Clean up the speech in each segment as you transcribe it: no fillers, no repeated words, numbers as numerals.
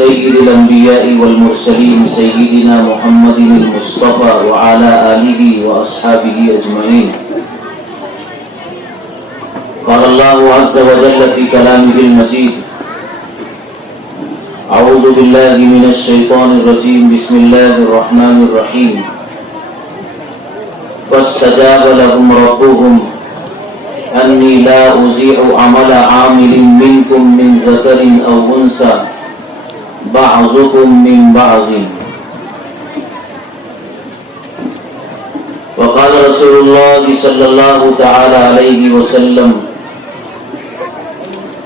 سيد الأنبياء والمرسلين سيدنا محمد المصطفى وعلى آله وأصحابه أجمعين. قال الله عز وجل في كلامه المجيد: أعوذ بالله من الشيطان الرجيم بسم الله الرحمن الرحيم. فاستجاب لهم ربهم أني لا أضيع عمل عامل منكم من ذكر أو أنثى بعضكم من بعض. وقال رسول الله صلى الله تعالى عليه وسلم: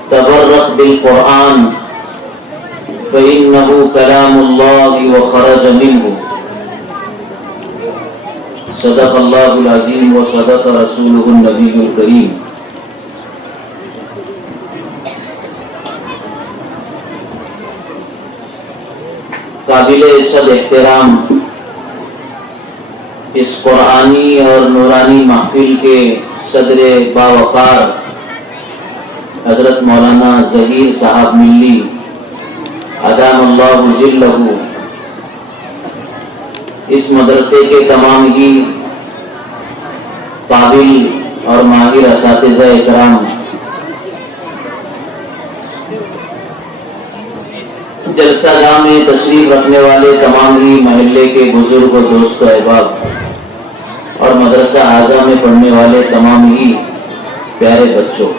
تبرك بالقرآن فإنه كلام الله وخرج منه. صدق الله العظيم وصدق رسوله النبي الكريم. قابل صد احترام اس قرآنی اور نورانی محفل کے صدر باوقار حضرت مولانا ظہیر صاحب ملی ادام اللہ ذلہ، اس مدرسے کے تمام ہی قابل اور ماہر اساتذہ اکرام، جلسہ گاہ میں تشریف رکھنے والے تمام ہی محلے کے بزرگ و دوست و احباب، اور مدرسہ اعظم میں پڑھنے والے تمام ہی پیارے بچوں،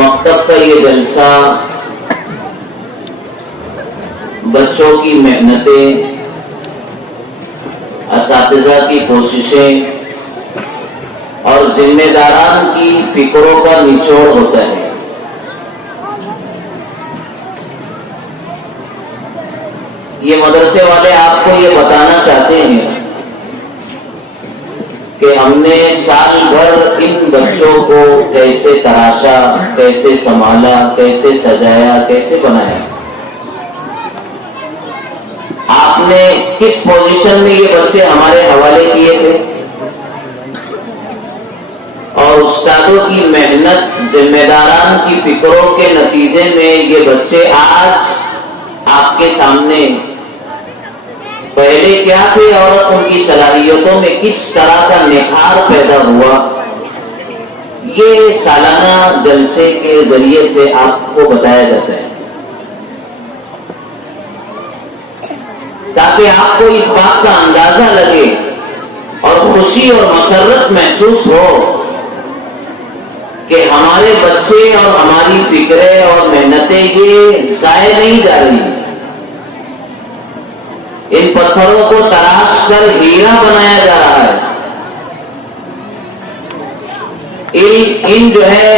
مکتب کا یہ جلسہ بچوں کی محنتیں، اساتذہ کی کوششیں اور ذمہ داران کی فکروں کا نچوڑ ہوتا ہے۔ یہ مدرسے والے آپ کو یہ بتانا چاہتے ہیں کہ ہم نے سال بھر ان بچوں کو کیسے تراشا، کیسے سنبھالا، کیسے سجایا، کیسے بنایا۔ آپ نے کس پوزیشن میں یہ بچے ہمارے حوالے کیے تھے، اور استادوں کی محنت، ذمہ داران کی فکروں کے نتیجے میں یہ بچے آج آپ کے سامنے پہلے کیا تھے اور ان کی صلاحیتوں میں کس طرح کا نکھار پیدا ہوا، یہ سالانہ جلسے کے ذریعے سے آپ کو بتایا جاتا ہے، تاکہ آپ کو اس بات کا اندازہ لگے اور خوشی اور مسرت محسوس ہو کہ ہمارے بچے اور ہماری فکریں اور محنتیں یہ ضائع نہیں جا رہی۔ ان پتھروں کو تراش کر ہیرا بنایا جا رہا ہے، ان جو ہے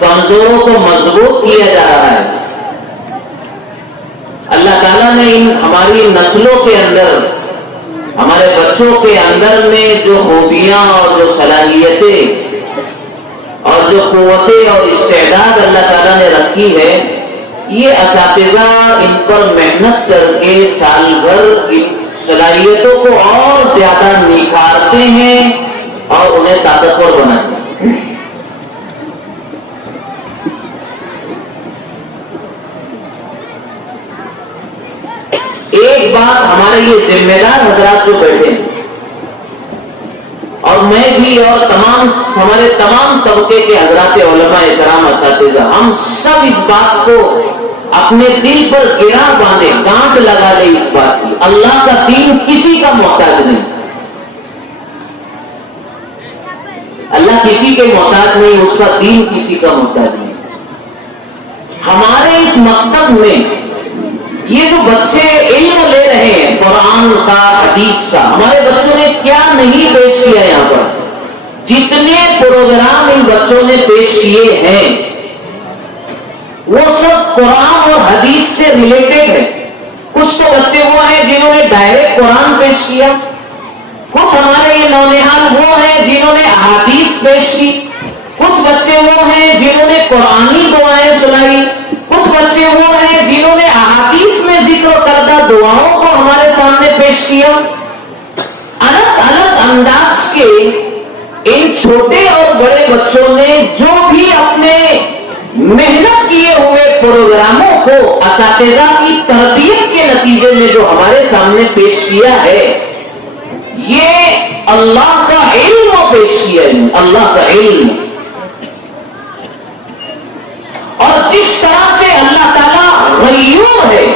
کمزوروں کو مضبوط کیا جا رہا ہے۔ اللہ تعالیٰ نے ان ہماری نسلوں کے اندر، ہمارے بچوں کے اندر میں جو خوبیاں اور جو صلاحیتیں اور جو قوتیں اور استعداد اللہ تعالیٰ نے رکھی ہے، یہ اساتذہ ان پر محنت کر کے سال بھر ان صلاحیتوں کو اور زیادہ نکھارتے ہیں اور انہیں طاقتور بناتے ہیں۔ ایک بات ہمارے یہ ذمہ دار حضرات جو بیٹھے ہیں، اور میں بھی اور ہمارے تمام طبقے کے حضرات علماء اکرام اساتذہ، ہم سب اس بات کو اپنے دل پر گرا باندھے، گانٹ لگا لے اس بات کی، اللہ کا دین کسی کا محتاج نہیں، اللہ کسی کے محتاج نہیں، اس کا دین کسی کا محتاج نہیں۔ ہمارے اس مکتب میں یہ جو بچے علم لے رہے ہیں قرآن کا، حدیث کا، ہمارے بچوں نے کیا نہیں پیش کیا یہاں پر، جتنے پروگرام ان بچوں نے پیش کیے ہیں وہ سب قرآن اور حدیث سے ریلیٹڈ ہے۔ کچھ تو بچے وہ ہیں جنہوں نے ڈائریکٹ قرآن پیش کیا، کچھ ہمارے یہ نونہال وہ ہیں جنہوں نے احادیث پیش کی، کچھ بچے وہ ہیں جنہوں نے قرآنی دعائیں سنائی، کچھ بچے وہ ہیں جنہوں نے احادیث میں ذکر کردہ دعاؤں کو ہمارے سامنے پیش کیا۔ الگ الگ انداز کے ان چھوٹے اور بڑے بچوں نے جو بھی اپنے محنت کیے ہوئے پروگراموں کو اساتذہ کی تربیت کے نتیجے میں جو ہمارے سامنے پیش کیا ہے، یہ اللہ کا علم پیش کیا ہے، اللہ کا علم. اور جس طرح سے اللہ تعالیٰ غیور ہے،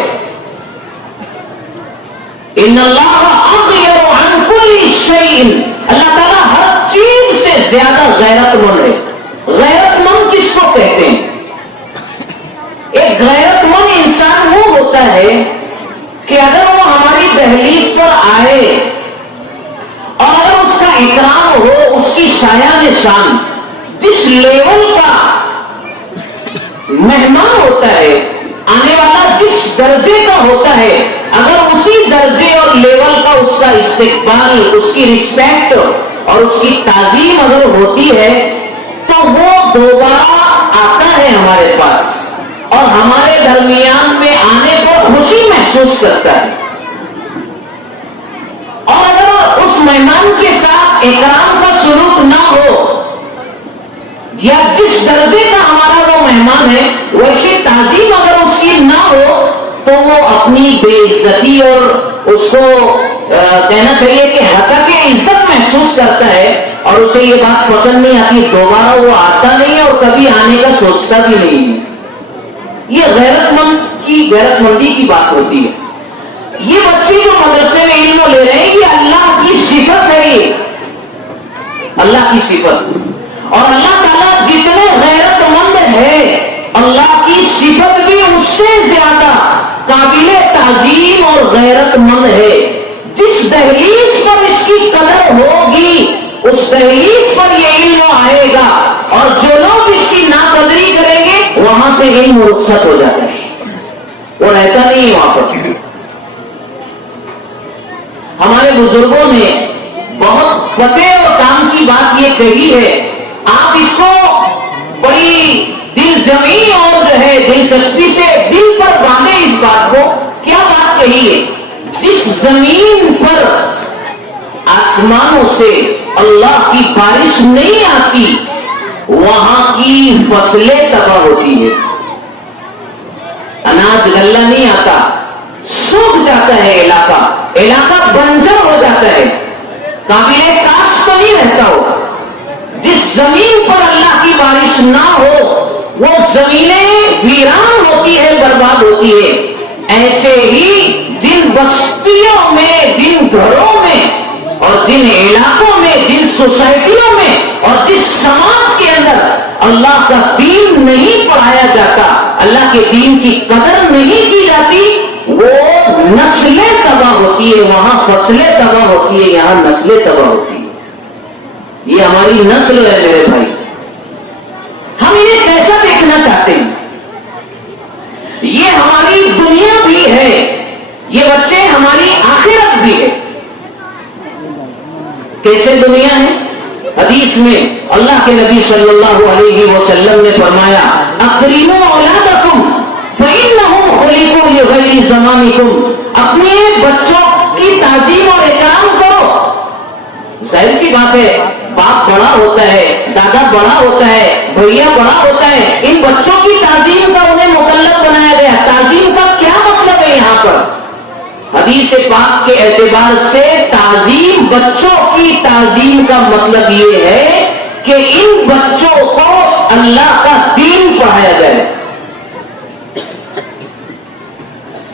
ان اللہ اغیر عن کل شیء، اللہ تعالیٰ ہر چیز سے زیادہ غیرت مند ہے. غیرت مند کس کو کہتے ہیں؟ ایک غیرت مند انسان وہ ہوتا ہے کہ اگر وہ ہماری دہلیز پر آئے اور اگر اس کا اکرام ہو، اس کی شایان شان، جس لیول کا مہمان ہوتا ہے، آنے والا جس درجے کا ہوتا ہے، اگر اسی درجے اور لیول کا اس کا استقبال، اس کی رسپیکٹ اور اس کی تعظیم اگر ہوتی ہے تو وہ دوبارہ آتا ہے ہمارے پاس اور ہمارے درمیان میں آنے پر خوشی محسوس کرتا ہے. اور اگر اس مہمان کے ساتھ اکرام کا سلوک نہ ہو، یا جس درجے کا ہمارا وہ مہمان ہے ویسی تعظیم اگر اس کی نہ ہو، تو وہ اپنی بے عزتی اور اس کو کہنا چاہیے کہ حقیقت عزت محسوس کرتا ہے اور اسے یہ بات پسند نہیں آتی، دوبارہ وہ آتا نہیں ہے اور کبھی آنے کا سوچتا بھی نہیں ہے. یہ غیرت مند کی غیرت مندی کی بات ہوتی ہے. یہ بچے جو مدرسے میں علم لے رہے ہیں، یہ اللہ کی صفت ہے، یہ اللہ کی صفت. اور اللہ تعالیٰ جتنے غیرت مند ہے، اللہ کی صفت بھی اس سے زیادہ قابل تعظیم اور غیرت مند ہے. جس دہلیز پر اس کی قدر ہوگی، اس دہلیز پر یہ علم آئے گا، اور جو لوگ اس کی ناقدری کریں گے وہاں سے علم رخصت ہو جاتا ہے، وہ رہتا نہیں وہاں پر. ہمارے بزرگوں نے بہت پتے اور کام کی بات یہ کہی ہے، آپ اس کو بڑی دل جمی اور جو ہے دلچسپی سے دل پر باندھے اس بات کو. کیا بات کہی ہے؟ جس زمین پر آسمانوں سے اللہ کی بارش نہیں آتی وہاں کی فصلیں تباہ ہوتی ہے، اناج غلہ نہیں آتا، سوکھ جاتا ہے علاقہ بنجر ہو جاتا ہے، قابل کاشت نہیں رہتا ہو. جس زمین پر اللہ کی بارش نہ ہو وہ زمینیں ویران ہوتی ہے، برباد ہوتی ہے. ایسے ہی جن بستیوں میں، جن گھروں میں اور جن علاقوں میں، جن سوسائٹیوں میں اور جس سماج کے اندر اللہ کا دین نہیں پڑھایا جاتا، اللہ کے دین کی قدر نہیں کی جاتی، وہ نسلیں تباہ ہوتی ہے، وہاں فصلیں تباہ ہوتی ہے، یہاں نسلیں تباہ ہوتی ہے. یہ ہماری نسل ہے میرے بھائی، ہم انہیں کیسا دیکھنا چاہتے ہیں؟ یہ ہماری دنیا بھی ہے، یہ بچے ہماری آخرت بھی ہے. کیسے دنیا ہے؟ حدیث میں اللہ کے نبی صلی اللہ علیہ وسلم نے فرمایا، اکریموا اولادکم فانہم خلقوا لغیر زمانکم. اپنے بچوں کی تعظیم اور اکرام کرو. ظاہر سی بات ہے، باپ بڑا ہوتا ہے، دادا بڑا ہوتا ہے، بھیا بڑا ہوتا ہے، ان بچوں کی تعظیم کا انہیں مکلف بنایا گیا. تعظیم کا کیا مطلب ہے یہاں پر؟ حدیث پاک کے اعتبار سے تعظیم، بچوں کی تعظیم کا مطلب یہ ہے کہ ان بچوں کو اللہ کا دین پڑھایا جائے،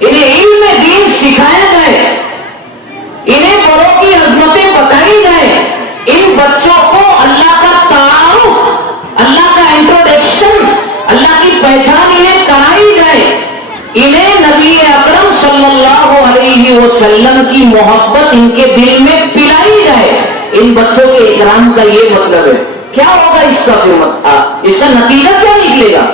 انہیں علم دین سکھایا جائے، انہیں بڑوں کی عظمتیں بتائی جائیں، ان بچوں کو اللہ کا تعارف، اللہ کا انٹروڈکشن، اللہ کی پہچان انہیں کرائی جائے، انہیں نبی اکرم صلی اللہ علیہ وسلم کی محبت ان کے دل میں پلائی جائے. ان بچوں کے اکرام کا یہ مطلب ہے. کیا ہوگا اس کا پھر؟ اس کا نتیجہ کیا نکلے گا؟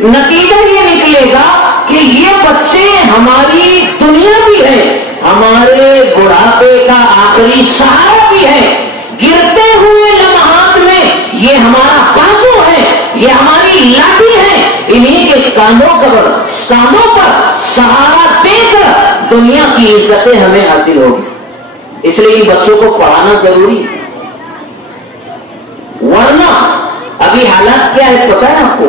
نتیجہ یہ نکلے گا کہ یہ بچے ہماری دنیا بھی ہے، ہمارے بڑھاپے کا آخری سہارا بھی ہے. گرتے ہوئے لمحات میں یہ ہمارا بازو ہے، یہ ہماری لاٹھی ہے. انہی کے کانوں پر سہارا دے کر دنیا کی عزتیں ہمیں حاصل ہوگی. اس لیے ان بچوں کو پڑھانا ضروری ہے. ورنہ ابھی حالات کیا ہے پتہ ہے آپ کو؟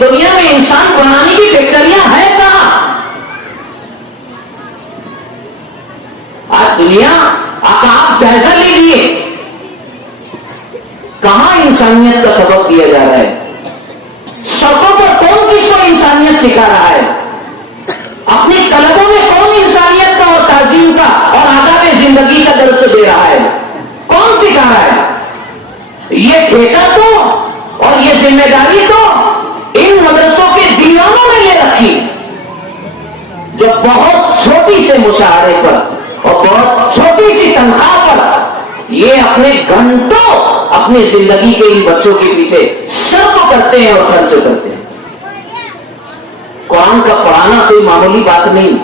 دنیا میں انسان بنانے کی فیکٹریاں ہیں کہاں؟ آج دنیا آپ جائزہ لیجیے کہاں انسانیت کا سبق دیا جا رہا ہے. سڑکوں پر کون کس کو انسانیت سکھا رہا ہے؟ اپنی طلبوں میں کون انسانیت کا اور تعظیم کا اور آداب زندگی کا درس دے رہا ہے؟ کون سکھا رہا ہے؟ یہ ٹھیکہ تو اور یہ ذمہ داری تو ان مدرسوں کے دیوانوں نے لے رکھی، جو بہت چھوٹی سے مشاہرے پر اور بہت چھوٹی سی تنخواہ پر یہ اپنے گھنٹوں اپنی زندگی کے ان بچوں کے پیچھے صرف کرتے ہیں اور خرچ کرتے ہیں. قرآن کا پڑھانا کوئی معمولی بات نہیں.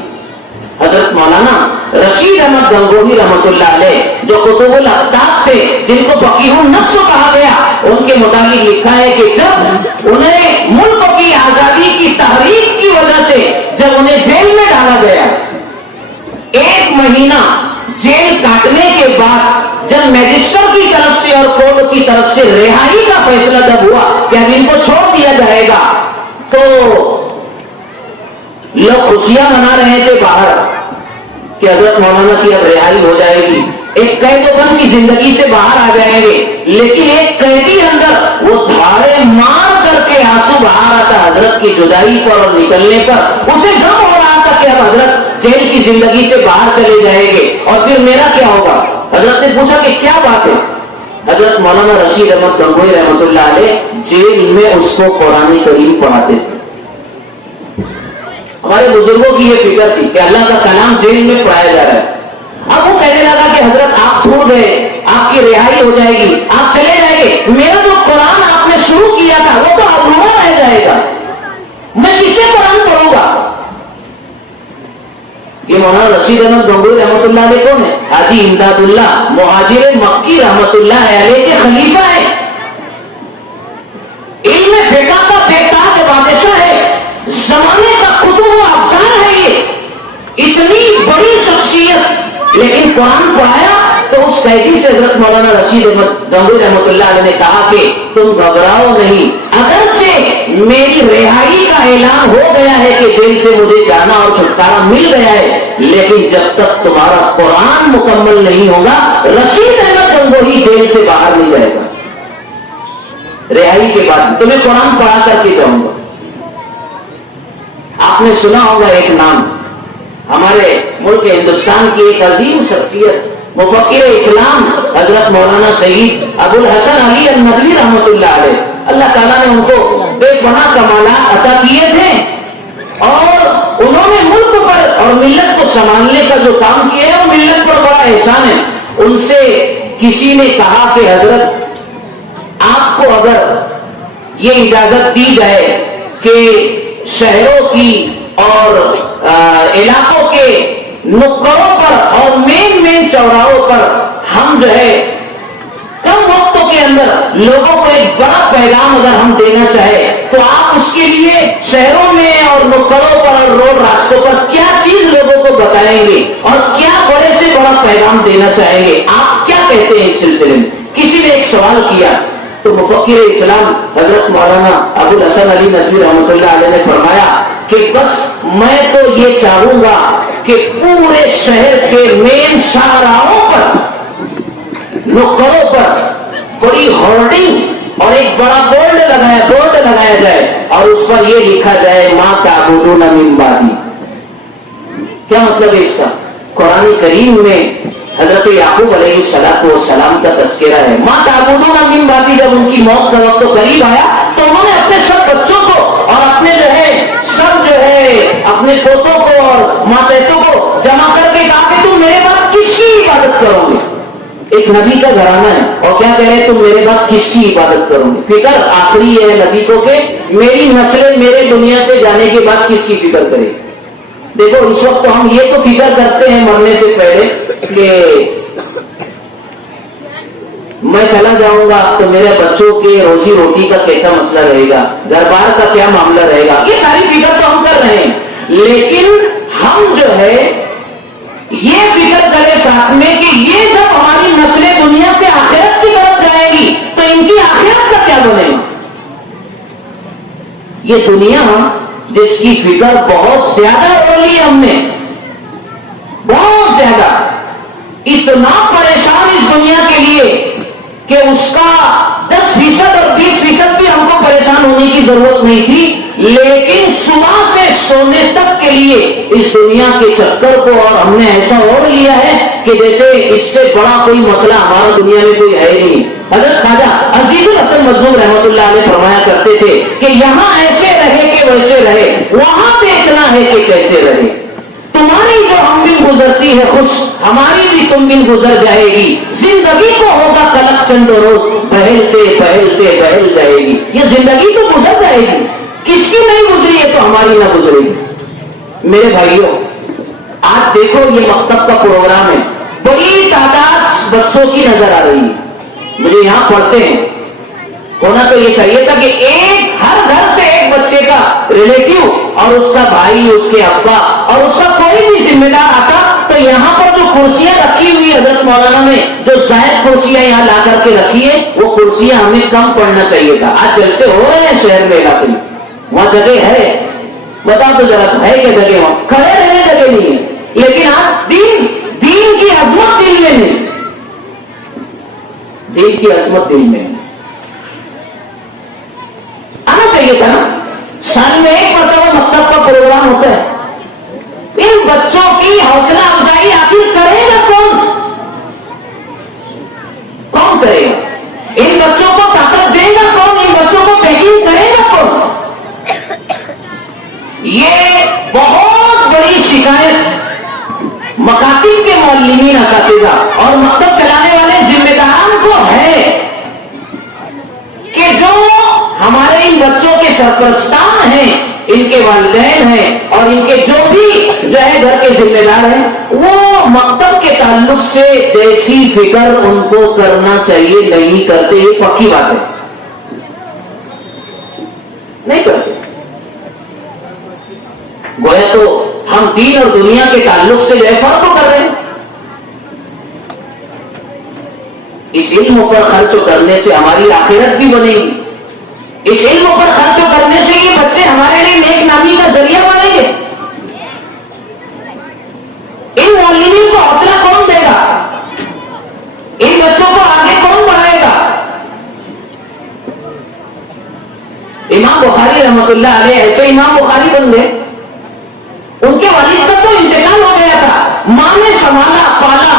حضرت مولانا رشید احمد گنگوہی رحمۃ اللہ علیہ جو کتب الاقطاب تھے، جن کو فقیہ النفس کہا گیا، ان کے متعلق لکھا ہے کہ جب انہیں ملک کی آزادی کی تحریک کی وجہ سے جب انہیں جیل میں ڈالا گیا، 1 مہینہ جیل کاٹنے کے بعد جب میجسٹر کی طرف سے اور کورٹ کی طرف سے رہائی کا فیصلہ جب ہوا کہ اب ان کو چھوڑ دیا جائے گا، تو لوگ خوشیاں منا رہے تھے باہر کہ حضرت مولانا کی اب رہائی ہو جائے گی، ایک قید و بند کی زندگی سے باہر آ جائیں گے. لیکن ایک قیدی اندر وہ دھاڑے مار کر کے آنسو بہا رہا تھا حضرت کی جدائی پر اور نکلنے پر. اسے غم ہو رہا تھا کہ اب حضرت جیل کی زندگی سے باہر چلے جائیں گے اور پھر میرا کیا ہوگا. حضرت نے پوچھا کہ کیا بات ہے؟ حضرت مولانا رشید احمد گنگوہی رحمۃ اللہ علیہ جیل میں اس کو قرآن کریم پڑھاتے تھے. ہمارے بزرگوں کی یہ فکر تھی کہ اللہ کا کلام جیل میں پڑھایا جا رہا ہے. اب وہ کہنے لگا کہ حضرت آپ چھوڑ گئے، آپ کی رہائی ہو جائے گی، آپ چلے جائیں گے، میرا جو قرآن آپ نے شروع کیا تھا وہ تو ادھورا رہ جائے گا، میں کسے قرآن پڑھوں گا. یہ مولانا رشید احمد گنگوہی رحمۃ اللہ علیہ کون ہے؟ حاجی امداد اللہ مہاجر مکی رحمۃ اللہ علیہ کے خلیفہ ہے. علم فقہ کا بےتاج بادشاہ ہے، زمانے کا قطب و ابدال ہے. یہ اتنی بڑی شخصیت، لیکن قرآن پڑھایا تو اس قیدی سے حضرت مولانا رشید احمد گنگوہی رحمۃ اللہ علیہ نے کہا کہ تم گھبراؤ نہیں، اگرچہ میری رہائی کا اعلان ہو گیا ہے کہ جیل سے مجھے جانا اور چھٹکارا مل گیا ہے، لیکن جب تک تمہارا قرآن مکمل نہیں ہوگا رشید احمد گنگوہی جیل سے باہر نہیں جائے گا. رہائی کے بعد تمہیں قرآن پڑھا کر کے جاؤں گا. آپ نے سنا ہوگا ایک نام، ہمارے ملک ہندوستان کی ایک عظیم شخصیت مفکر اسلام حضرت مولانا سید ابو الحسن علی الندوی رحمۃ اللہ علیہ. اللہ تعالیٰ نے ان کو بے پناہ کمالات عطا کیے تھے اور انہوں نے ملک پر اور ملت کو سنبھالنے کا جو کام کیا ہے وہ ملت پر بڑا احسان ہے. ان سے کسی نے کہا کہ حضرت آپ کو اگر یہ اجازت دی جائے کہ شہروں کی اور علاقوں کے نکڑوں پر اور مین چوراہوں پر ہم جو ہے کم وقتوں کے اندر لوگوں کو ایک بڑا پیغام اگر ہم دینا چاہے تو آپ اس کے لیے شہروں میں اور نکڑوں پر اور روڈ راستوں پر کیا چیز لوگوں کو بتائیں گے اور کیا بڑے سے بڑا پیغام دینا چاہیں گے؟ آپ کیا کہتے ہیں اس سلسلے میں؟ کسی نے ایک سوال کیا تو مفکر اسلام حضرت مولانا ابو الحسن علی ندوی رحمۃ اللہ علیہ نے فرمایا کہ بس میں تو یہ چاہوں گا کہ پورے شہر کے مین شاہراہوں پر نکڑوں پر بڑی ہورڈنگ اور ایک بڑا بورڈ لگایا جائے اور اس پر یہ لکھا جائے ما تعبدون من بعدی. کیا مطلب ہے اس کا؟ قرآن کریم میں حضرت یعقوب علیہ السلام کا تذکرہ ہے. ما تعبدون من بعدی، جب ان کی موت کا وقت قریب آیا تو انہوں نے اپنے سب بچوں کو اور اپنے اپنے پوتوں کو اور ماتحتوں کو جمع کر کے کہا کہ تم میرے بعد کس کی عبادت کرو گے؟ ایک نبی کا گھرانہ ہے اور کیا کہہ رہے تم میرے بعد کس کی عبادت کرو گے؟ فکر آخری ہے نبی کو کہ میری نسلیں میرے دنیا سے جانے کے بعد کس کی فکر کرے. دیکھو اس وقت تو ہم یہ تو فکر کرتے ہیں مرنے سے پہلے کہ میں چلا جاؤں گا تو میرے بچوں کے روزی روٹی کا کیسا مسئلہ رہے گا، گھر بار کا کیا معاملہ رہے گا. یہ ساری فکر تو ہم کر رہے ہیں، لیکن ہم جو ہے یہ فکر کرے ساتھ میں کہ یہ جب ہماری نسلیں دنیا سے آخرت کی طرف جائے گی تو ان کی آخرت کا کیا بنے گا؟ یہ دنیا جس کی فکر بہت زیادہ ہو لی ہم نے، بہت زیادہ، اتنا پریشان اس دنیا کے لیے کہ اس کا 10% اور 20% بھی ہم کو پریشان ہونے کی ضرورت نہیں تھی، لیکن صبح سے سونے تک کے لیے اس دنیا کے چکر کو اور ہم نے ایسا اوڑھ لیا ہے کہ جیسے اس سے بڑا کوئی مسئلہ ہمارا دنیا میں کوئی ہے نہیں۔ حضرت خواجہ عزیز الحسن مظلوم رحمۃ اللہ علیہ فرمایا کرتے تھے کہ یہاں ایسے رہے کہ ویسے رہے، وہاں دیکھنا ہے کہ کیسے رہے۔ تمہاری جو ہم دن گزرتی ہے خوش، ہماری بھی تم دن گزر جائے گی، زندگی کو ہوگا کلک چند روز، بہلتے بہلتے بہل جائے گی۔ یہ زندگی تو گزر جائے گی، کس کی نہیں گزری ہے تو ہماری نہ گزرے گی۔ میرے بھائیوں، آج دیکھو یہ مکتب کا پروگرام ہے، بڑی تعداد بچوں کی نظر آ رہی ہے۔ مجھے یہاں پڑھتے ہیں، ہونا تو یہ چاہیے تھا کہ ہر گھر سے ایک بچے کا ریلیٹیو اور اس کا بھائی، اس کے ابا اور اس کا کوئی بھی ذمہ دار آتا تو یہاں پر جو کرسیاں رکھی ہوئی حضرت مولانا نے جو زائد کرسیاں یہاں لا کر کے رکھی ہے، وہ کرسیاں ہمیں کم پڑنا چاہیے تھا۔ آج جلسے ہو رہے ہیں شہر میں، علاقے میں، وہاں جگہ ہے، بتا تو ذرا سا ہے کیا جگہ؟ وہاں کھڑے رہنے جگہ نہیں ہے، لیکن آج دین کی عظمت دل میں نہیں، دل کی عظمت دل میں آنا چاہیے تھا نا۔ سال میں ایک مرتبہ مکتب کا پروگرام ہوتا ہے، ان بچوں کی حوصلہ افزائی آخر کرے گا کون کرے گا؟ ان بچوں کو طاقت دے گا کون؟ ان بچوں کو پیکنگ کرے گا کون؟ یہ بہت بڑی شکایت مکاتب کے معلمین، اساتذہ اور مکتب چلانے والے ذمہ داران کو ہے کہ جو ہمارے ان بچوں کے سرپرستان ہیں، ان کے والدین ہیں اور ان کے جو بھی جو ہے گھر کے ذمہ دار ہیں، وہ مکتب کے تعلق سے جیسی فکر ان کو کرنا چاہیے نہیں کرتے۔ یہ پکی بات ہے، نہیں کرتے۔ گویا تو ہم دین اور دنیا کے تعلق سے جو ہے فرق کر رہے ہیں۔ اس علم پر خرچ کرنے سے ہماری آخرت بھی بنے گی، اس علم پر خرچ کرنے سے یہ بچے ہمارے لیے نیک نامی کا ذریعہ بنیں گے۔ ان معلمین کو حوصلہ کون دے گا؟ ان بچوں کو آگے کون بڑھائے گا؟ امام بخاری رحمۃ اللہ علیہ ایسے امام بخاری بن گئے، ان کے والد کا تو انتقال ہو گیا تھا، ماں نے سنبھالا پالا،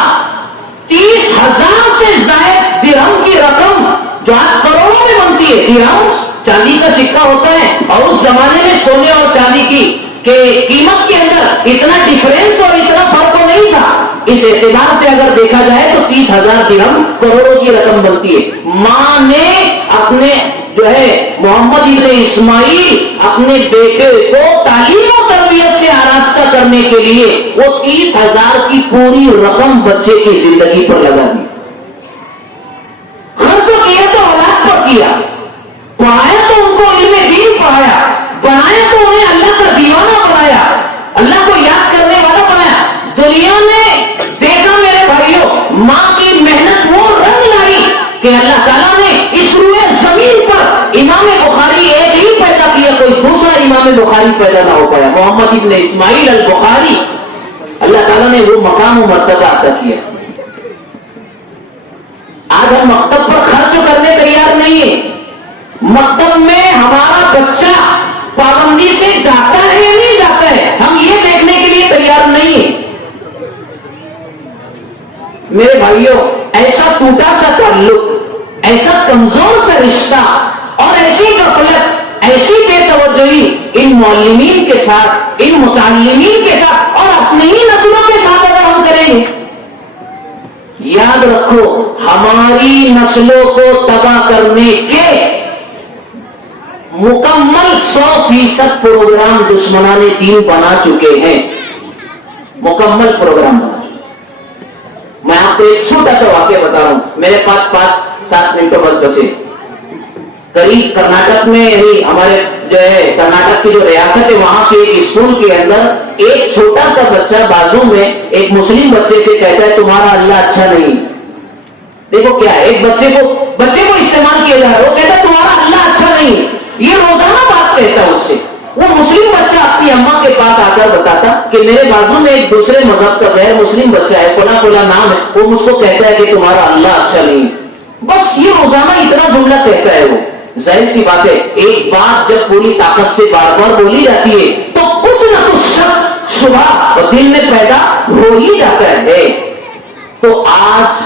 30,000 سے زائد درہم کی رقم جو آج کروڑوں میں بنتی ہے، درہم چاندی کا سکہ ہوتا ہے، اور اس زمانے میں سونے اور چاندی کی کہ قیمت کے اندر اتنا ڈفرینس اور اتنا فرق نہیں تھا۔ اس اعتبار سے اگر دیکھا جائے تو 30,000 درہم کروڑوں کی رقم بنتی ہے۔ ماں نے اپنے جو ہے محمد ابن اسماعیل اپنے بیٹے کو تعلیم و تربیت سے آراستہ کرنے کے لیے وہ 30,000 کی پوری رقم بچے کی زندگی پر لگا دی۔ خرچ کیا تو اولاد پر کیا، پڑھایا تو ان کو علم دین پڑھایا، بنایا تو انہیں اللہ کا دیوانہ بنایا، اللہ کو یاد کرنے والا بنایا۔ دنیا نے دیکھا میرے بھائیوں، ماں کی محنت وہ رنگ لائی کہ اللہ تعالیٰ نے اس روئے زمین پر امام بخاری ایک ہی پیدا کیا، کوئی دوسرا امام بخاری پیدا نہ ہو پایا، محمد ابن اسماعیل البخاری۔ اللہ تعالیٰ نے وہ مقام و مرتبہ عطا کیا۔ آج ہم مکتب پر خرچ کرنے تیار نہیں ہیں۔ مکتب میں ہمارا بچہ پابندی سے جاتا ہے یا نہیں جاتا ہے، ہم یہ دیکھنے کے لیے تیار نہیں ہیں۔ میرے بھائیوں، ایسا ٹوٹا سا تعلق، ایسا کمزور سا رشتہ اور ایسی غفلت، ایسی بے توجہی ان معلمین کے ساتھ، ان متعلمین کے ساتھ اور اپنی ہی نسلوں کے ساتھ اگر ہم کریں گے، یاد رکھو ہماری نسلوں کو تباہ کرنے کے مکمل 100% پروگرام دشمنان دین بنا چکے ہیں، مکمل پروگرام بنا۔ میں آپ کو ایک چھوٹا سا واقعہ بتا رہا ہوں، میرے پاس 5-7 منٹ بس بچے۔ قریب کرناٹک میں، یعنی ہمارے جو ہے کرناٹک کی جو ریاست ہے، وہاں کے ایک اسکول کے اندر ایک چھوٹا سا بچہ بازو میں ایک مسلم بچے سے کہتا ہے تمہارا اللہ اچھا نہیں۔ دیکھو کیا ہے، ایک بچے کو بچے کو استعمال کیا جا رہا ہے، وہ کہتا ہے تمہارا اللہ اچھا نہیں، یہ روزانہ بات کہتا ہے اس سے۔ وہ مسلم بچہ اپنی اماں کے پاس آ کر بتاتا کہ میرے بازو میں ایک دوسرے مذہب کا غیر مسلم بچہ ہے، فلاں فلاں نام ہے، وہ مجھ کو کہتا ہے کہ تمہارا اللہ اچھا نہیں ہے۔ بس یہ روزانہ اتنا جملہ کہتا ہے وہ۔ ظاہر سی بات ہے، ایک بات جب پوری طاقت سے بار بار بولی جاتی ہے تو کچھ نہ کچھ شک شبہ اور دل میں پیدا ہو ہی جاتا ہے۔ تو آج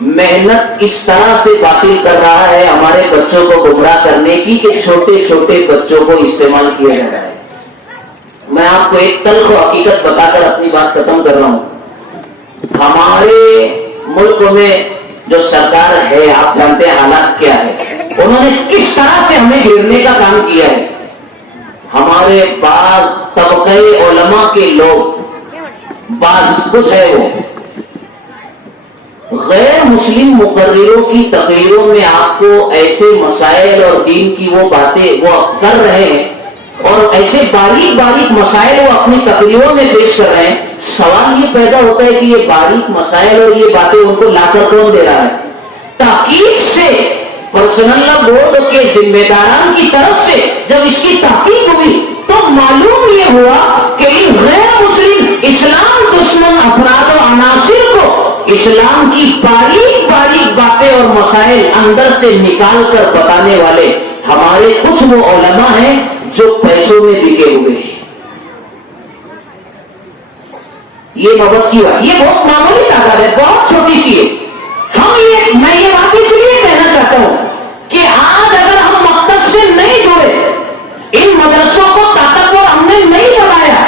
محنت اس طرح سے باطل کر رہا ہے ہمارے بچوں کو گمراہ کرنے کی کہ چھوٹے چھوٹے بچوں کو استعمال کیا جا رہا ہے۔ میں آپ کو ایک تلخ حقیقت بتا کر اپنی بات ختم کر رہا ہوں۔ ہمارے ملک میں جو سرکار ہے، آپ جانتے ہیں حالات کیا ہے، انہوں نے کس طرح سے ہمیں گرنے کا کام کیا ہے۔ ہمارے بعض طبقے علماء کے لوگ، بعض کچھ ہے وہ غیر مسلم مقرروں کی تقریروں میں آپ کو ایسے مسائل اور دین کی وہ باتیں وہ کر رہے ہیں، اور ایسے باریک باریک مسائل وہ اپنی تقریروں میں پیش کر رہے ہیں۔ سوال یہ پیدا ہوتا ہے کہ یہ باریک مسائل اور یہ باتیں ان کو لا کر کون دے رہا ہے؟ تحقیق سے پرسنل لا بورڈ کے ذمہ داران کی طرف سے جب اس کی تحقیق ہوئی تو معلوم یہ ہوا کہ ان غیر مسلم اسلام دشمن افراد و عناصر کو اسلام کی باریک باریک باتیں اور مسائل اندر سے نکال کر بتانے والے ہمارے کچھ وہ علماء ہیں جو پیسوں میں بکے ہوئے ہیں۔ یہ محبت کی بات، یہ بہت معمولی تعداد ہے، بہت چھوٹی سی ہے۔ میں یہ بات اس لیے کہنا چاہتا ہوں کہ آج اگر ہم مکتب سے نہیں جڑے، ان مدرسوں کو طاقتور ہم نے نہیں بنایا،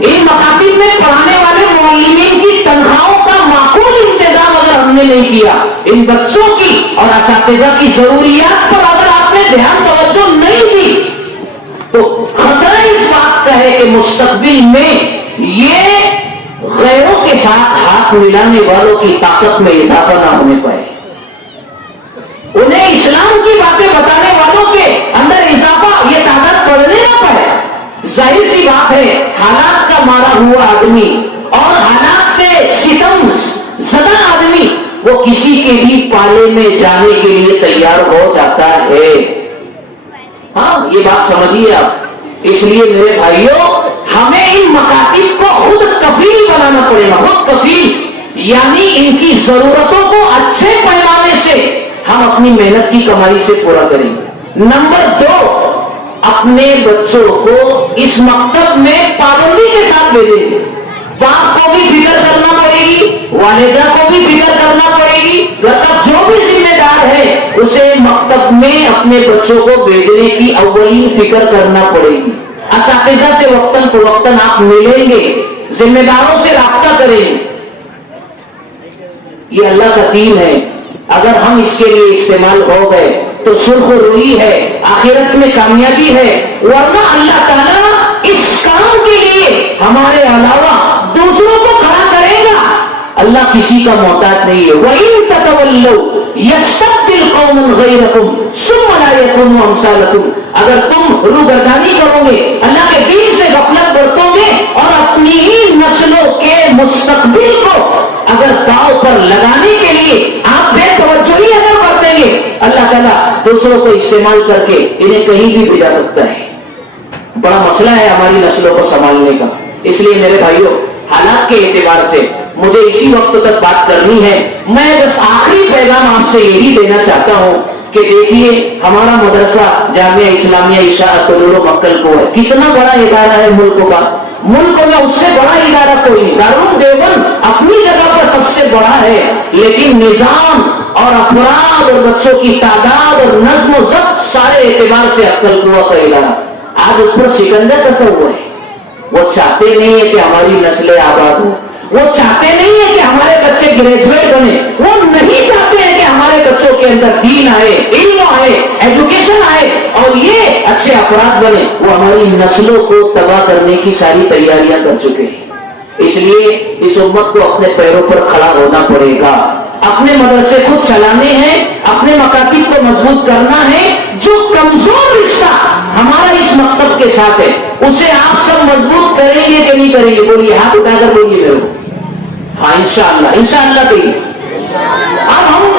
ان مکاتب میں پڑھانے والے معلمین کی تنخواہوں کا معقول انتظام اگر ہم نے نہیں کیا، ان بچوں کی اور اساتذہ کی ضروریات پر اگر آپ نے دھیان توجہ نہیں دی، تو خطرہ اس بات کا ہے کہ مستقبل میں یہ غیروں کے ساتھ ہاتھ ملانے والوں کی طاقت میں اضافہ نہ ہونے پائے، انہیں اسلام کی باتیں بتانے والوں کے اندر اضافہ، یہ تعداد بڑھنے نہ پائے۔ ظاہر سی بات ہے، حالات کا مارا ہوا آدمی اور حالات سے ستم زدہ آدمی وہ کسی کے بھی پالے میں جانے کے لیے تیار ہو جاتا ہے۔ ہاں، یہ بات سمجھیے آپ۔ اس لیے میرے بھائیوں، ہمیں ان مکاتب کو خود کفیل بنانا پڑے گا، خود کفیل، یعنی ان کی ضرورتوں کو اچھے پیمانے سے ہم اپنی محنت کی کمائی سے پورا کریں گے۔ نمبر 2، اپنے بچوں کو اس مکتب میں پابندی کے ساتھ بھیجیں گے۔ باپ کو بھی فکر کرنا پڑے گی، والدہ کو بھی فکر کرنا پڑے گی، گھر کا جو بھی ذمہ دار ہے اسے مکتب میں اپنے بچوں کو بھیجنے کی اولین فکر کرنا پڑے گی۔ اساتذہ سے وقتاً فوقتاً آپ ملیں گے، ذمہ داروں سے رابطہ کریں گے۔ یہ اللہ کا دین ہے، اگر ہم اس کے لیے استعمال ہو گئے تو سرخ روئی ہے، آخرت میں کامیابی ہے، ورنہ اللہ تعالیٰ اس کام کے لیے ہمارے علاوہ دوسروں کو کھڑا کرے گا۔ اللہ کسی کا محتاج نہیں ہے۔ وَإِن تَتَوَلَّوْا يَسْتَبْدِلْ قَوْمًا غَيْرَكُمْ ثُمَّ لَا يَكُونُوا أَمْثَالَكُمْ، اگر تم روگردانی کرو گے، اللہ کے دین سے غفلت برتو گے اور اپنی ہی نسلوں کے مستقبل کو اگر داؤ پر لگانے کے لیے آپ بے توجہی اگر برتیں گے، اللہ تعالیٰ دوسروں کو استعمال کر کے انہیں کہیں بھی بھیجا سکتا ہے۔ بڑا مسئلہ ہے ہماری نسلوں کو سنبھالنے کا۔ اس لیے میرے بھائیوں، حالات کے اعتبار سے مجھے اسی وقت تک بات کرنی ہے۔ میں بس آخری پیغام آپ سے یہی دینا چاہتا ہوں کہ دیکھیے، ہمارا مدرسہ جامعہ اسلامیہ اشاعت و مکل کو ہے، کتنا بڑا ادارہ ہے ملک کا، ملک میں اس سے بڑا ادارہ کوئی نہیں۔ دارالعلوم دیوبند اپنی جگہ پر سب سے بڑا ہے، لیکن نظام اور افراد اور بچوں کی تعداد اور نظم و ضبط سارے اعتبار سے عقل قوہ کا ادارہ آج اس پر سکندر کسا ہوا ہے۔ وہ چاہتے نہیں ہے کہ ہماری نسلیں آباد ہوں، وہ چاہتے نہیں ہے کہ ہمارے بچے گریجویٹ بنے، وہ نہیں چاہتے ہیں کہ ہمارے بچوں کے اندر دین آئے، علم آئے، ایجوکیشن آئے اور یہ اچھے افراد بنے۔ وہ ہماری نسلوں کو تباہ کرنے کی ساری تیاریاں کر چکے ہیں۔ اس لیے اس امت کو اپنے پیروں پر کھڑا ہونا پڑے گا، اپنے مدرسے خود چلانے ہیں، اپنے مکاتب کو مضبوط کرنا ہے۔ جو کمزور رشتہ ہمارا اس مکتب کے ساتھ ہے اسے آپ سب مضبوط کریں گے کہ نہیں کریں گے؟ بولیے، ہاتھ اٹھا کر بولیے میرے کو۔ ہاں، انشاءاللہ، انشاءاللہ کہیے۔ اب ہم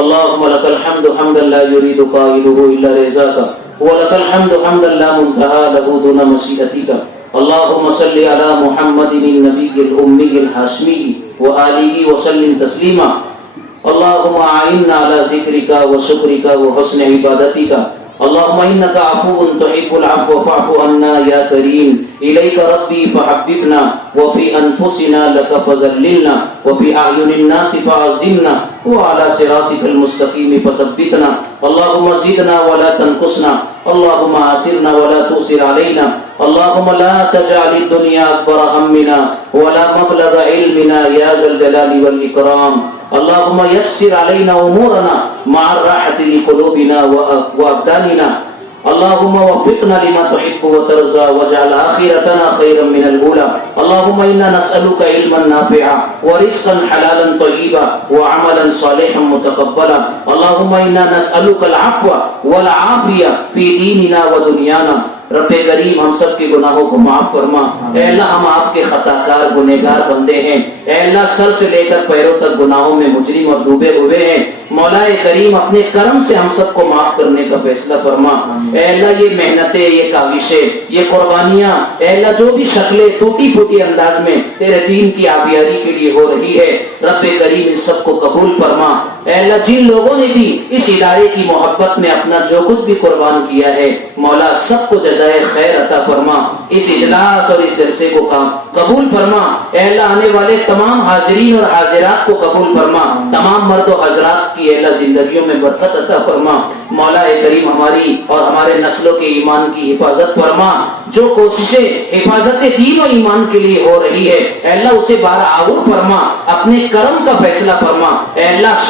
اللهم لك الحمد حمدا لا يريد قائله إلا رضاك ولك الحمد حمدا لا منتهى له دون مشيئتك اللهم صل على محمد النبي الأمي الهاشمي وآله وسلم تسليما اللهم أعنا على ذكرك وشكرك وحسن عبادتك اللهم إنك عفو تحب العفو فاعف عنا يا كريم إليك ربي فحببنا وفي أنفسنا لك فذللنا وفي أعين الناس فعزمنا وعلى صراطك المستقيم فثبتنا اللهم زدنا ولا تنقصنا اللهم آسرنا ولا تؤسر علينا اللهم لا تجعل الدنيا أكبر همنا ولا مبلغ علمنا يا ذا الجلال والإكرام اللهم يسر علينا أمورنا مع الراحة لقلوبنا وأبداننا اللهم وفقنا لما تحب وترضى واجعل آخرتنا خيرا من الأولى اللهم إنا نسألك علما نافعا ورزقا حلالا طيبا وعملا صالحا متقبلا اللهم إنا نسألك العفو والعافية في ديننا ودنيانا رب کریم ہم سب کے گناہوں کو معاف فرما اے اللہ ہم آپ کے خطاکار گنہگار بندے ہیں اے اللہ سر سے لے کر پیروں تک گناہوں میں مجرم اور ڈوبے ہوئے ہیں مولا کریم اپنے کرم سے ہم سب کو معاف کرنے کا فیصلہ فرما اے اللہ یہ محنتیں یہ کاوشیں یہ قربانیاں اے اللہ جو بھی شکلیں ٹوٹی پھوٹی انداز میں تیرے دین کی آبیاری کے لیے ہو رہی ہے رب کریم ان سب کو قبول فرما اے اللہ جن لوگوں نے بھی اس ادارے کی محبت میں اپنا جو کچھ بھی قربان کیا ہے مولا سب کو جزائے خیر عطا فرما اس اجلاس اور اس جلسے کو قبول فرما اے اللہ آنے والے تمام حاضرین اور حاضرات کو قبول فرما تمام مرد و حضرات کی اے اللہ زندگیوں میں برکت عطا فرما مولا کریم ہماری اور ہمارے نسلوں کے ایمان کی حفاظت فرما جو کوششیں حفاظت دین و ایمان کے لیے ہو رہی ہے اے اللہ اسے بارآور فرما اپنے کرم کا فیصلہ فرما اے اللہ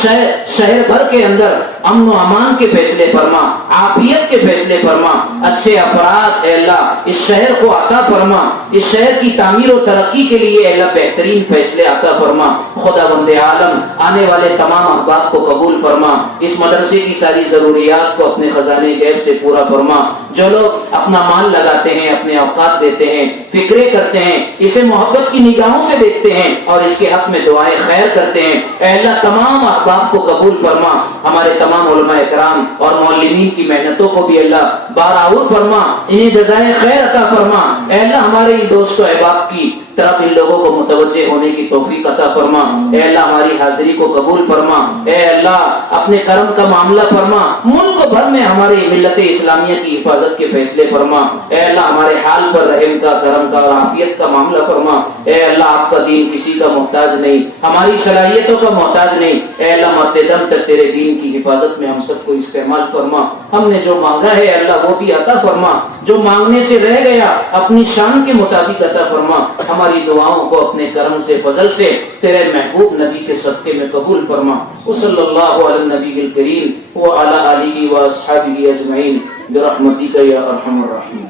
شہر بھر کے اندر امن و امان کے فیصلے فرما عافیت کے فیصلے فرما اچھے افراد اے اللہ اس شہر کو عطا فرما اس شہر کی تعمیر و ترقی کے لیے اے اللہ بہترین فیصلے عطا فرما خدا بند عالم آنے والے تمام احباب کو قبول فرما اس مدرسے کی ساری ضروریات کو اپنے خزانے غیب سے پورا فرما جو لوگ اپنا مال لگاتے ہیں اپنے اوقات دیتے ہیں فکرے کرتے ہیں اسے محبت کی نگاہوں سے دیکھتے ہیں اور اس کے حق میں دعائیں خیر کرتے ہیں اے اللہ تمام احباب کو قبول فرما ہمارے تمام علماء اکرام اور معلمین کی محنتوں کو بھی اللہ بارآور فرما انہیں جزائے خیر عطا فرما اے اللہ ہمارے ان دوست و احباب کی طرف ان لوگوں کو متوجہ ہونے کی توفیق عطا فرما اے اللہ ہماری حاضری کو قبول فرما اے اللہ اپنے کرم کا معاملہ فرما ملک بھر میں ہماری ملت اسلامیہ کی حفاظت کے فیصلے فرما اے اللہ ہمارے حال پر رحم کا کرم کا اور عافیت کا معاملہ فرما اے اللہ آپ کا دین کسی کا محتاج نہیں ہماری صلاحیتوں کا محتاج نہیں اے اللہ مرتے دم تک تیرے دین کی حفاظت میں ہم سب کو استعمال فرما ہم نے جو مانگا ہے اللہ وہ بھی عطا فرما جو مانگنے سے رہ گیا اپنی شان کے مطابق عطا فرما ہماری دعاؤں کو اپنے کرم سے فضل سے تیرے محبوب نبی کے صدقے میں قبول فرما صلی اللہ علی النبی الکریم وعلی آلہ واصحابہ اجمعین برحمتک یا ارحم الراحمین.